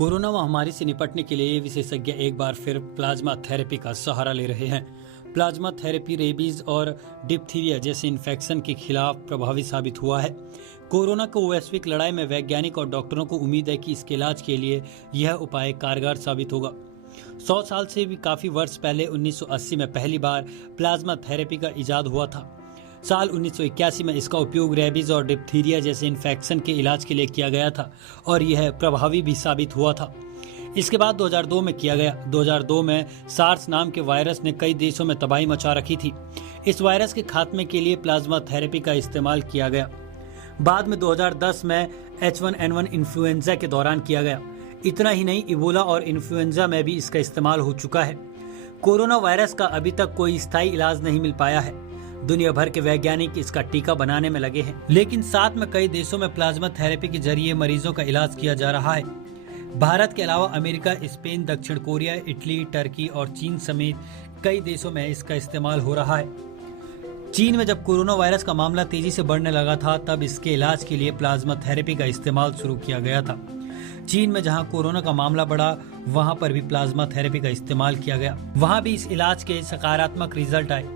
Corona महामारी से निपटने के लिए विशेषज्ञ एक बार फिर प्लाज्मा थेरेपी का सहारा ले रहे हैं। प्लाज्मा थेरेपी रेबीज और डिप्थीरिया जैसे इन्फेक्शन के खिलाफ प्रभावी साबित हुआ है। कोरोना को वैश्विक लड़ाई में वैज्ञानिक और डॉक्टरों को उम्मीद है कि इसके इलाज के लिए यह उपाय कारगर साबित होगा। 100 साल से भी काफी वर्ष पहले 1980 में पहली बार प्लाज्मा थेरेपी का इजाद हुआ था। साल 1981 में इसका उपयोग रेबीज और डिप्थीरिया जैसे इन्फेक्शन के इलाज के लिए किया गया था और यह प्रभावी भी साबित हुआ था। इसके बाद 2002 में किया गया। 2002 में सार्स नाम के वायरस ने कई देशों में तबाही मचा रखी थी। इस वायरस के खात्मे के लिए प्लाज्मा थेरेपी का इस्तेमाल किया गया। बाद में 2010 में H1N1 इन्फ्लुएंजा के दौरान किया गया। इतना ही नहीं, इबोला और इन्फ्लुएंजा में भी इसका इस्तेमाल हो चुका है। कोरोना वायरस का अभी तक कोई स्थायी इलाज नहीं मिल पाया है। दुनिया भर के वैज्ञानिक इसका टीका बनाने में लगे हैं, लेकिन साथ में कई देशों में प्लाज्मा थेरेपी के जरिए मरीजों का इलाज किया जा रहा है। भारत के अलावा अमेरिका, स्पेन, दक्षिण कोरिया, इटली, टर्की और चीन समेत कई देशों में इसका इस्तेमाल हो रहा है। चीन में जब कोरोना वायरस का मामला तेजी से बढ़ने लगा था, तब इसके इलाज के लिए प्लाज्मा थेरेपी का इस्तेमाल शुरू किया गया था। चीन में जहां कोरोना का मामला बढ़ा, वहां पर भी प्लाज्मा थेरेपी का इस्तेमाल किया गया। वहां भी इस इलाज के सकारात्मक रिजल्ट आए।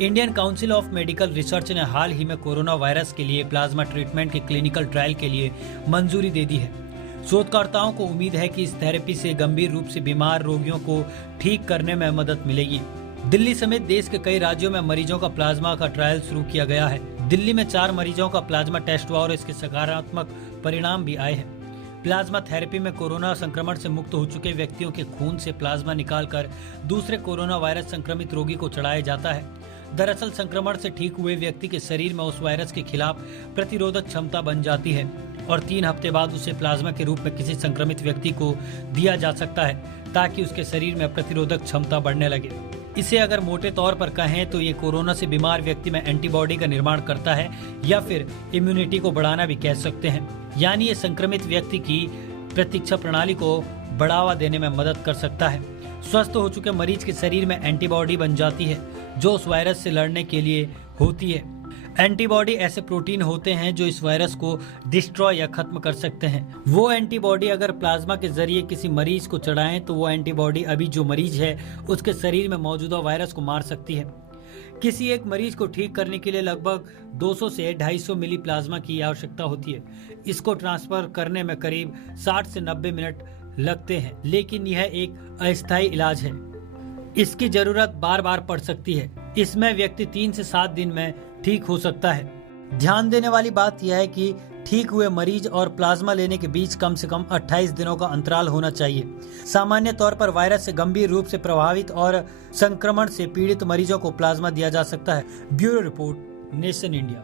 Indian council of medical research ने हाल ही में कोरोना वायरस के लिए प्लाज्मा ट्रीटमेंट के क्लिनिकल ट्रायल के लिए मंजूरी दे दी है। शोधकर्ताओं को उम्मीद है कि इस थेरेपी से गंभीर रूप से बीमार रोगियों को ठीक करने में मदद मिलेगी। दिल्ली समेत देश के कई राज्यों में मरीजों का प्लाज्मा का ट्रायल शुरू किया गया है। दिल्ली में 4 मरीजों का प्लाज्मा टेस्ट हुआ और इसके सकारात्मक परिणाम भी आए हैं। प्लाज्मा थेरेपी में कोरोना संक्रमण से मुक्त हो चुके व्यक्तियों के खून से प्लाज्मा निकालकर दूसरे कोरोना वायरस संक्रमित रोगी को चढ़ाया जाता है। दरअसल संक्रमण से ठीक हुए व्यक्ति के शरीर में उस वायरस के खिलाफ प्रतिरोधक क्षमता बन जाती है और 3 हफ्ते बाद उसे प्लाज्मा के रूप में किसी संक्रमित व्यक्ति को दिया जा सकता है, ताकि उसके शरीर में प्रतिरोधक क्षमता बढ़ने लगे। इसे अगर मोटे तौर पर कहें तो ये कोरोना से बीमार व्यक्ति में एंटीबॉडी का निर्माण करता है, या फिर इम्यूनिटी को बढ़ाना भी कह सकते हैं। यानी ये संक्रमित व्यक्ति की प्रतिरक्षा प्रणाली को बढ़ावा देने में मदद कर सकता है। स्वस्थ हो चुके मरीज के शरीर में एंटीबॉडी बन जाती है, जो उस वायरस से लड़ने के लिए होती है। एंटीबॉडी ऐसे प्रोटीन होते हैं जो इस वायरस को डिस्ट्रॉय या खत्म कर सकते हैं। वो एंटीबॉडी अगर प्लाज्मा के जरिए किसी मरीज को चढ़ाएं तो वो एंटीबॉडी अभी जो मरीज है उसके शरीर में मौजूदा वायरस को मार सकती है। किसी एक मरीज को ठीक करने के लिए लगभग 200 से 250 मिली प्लाज्मा की आवश्यकता होती है। इसको ट्रांसफर करने में करीब 60 से 90 मिनट लगते हैं, लेकिन यह एक अस्थायी इलाज है। इसकी जरूरत बार बार पड़ सकती है। इसमें व्यक्ति 3 से 7 दिन में ठीक हो सकता है। ध्यान देने वाली बात यह है कि ठीक हुए मरीज और प्लाज्मा लेने के बीच कम से कम 28 दिनों का अंतराल होना चाहिए। सामान्य तौर पर वायरस से गंभीर रूप से प्रभावित और संक्रमण से पीड़ित मरीजों को प्लाज्मा दिया जा सकता है। Bureau report, nation India.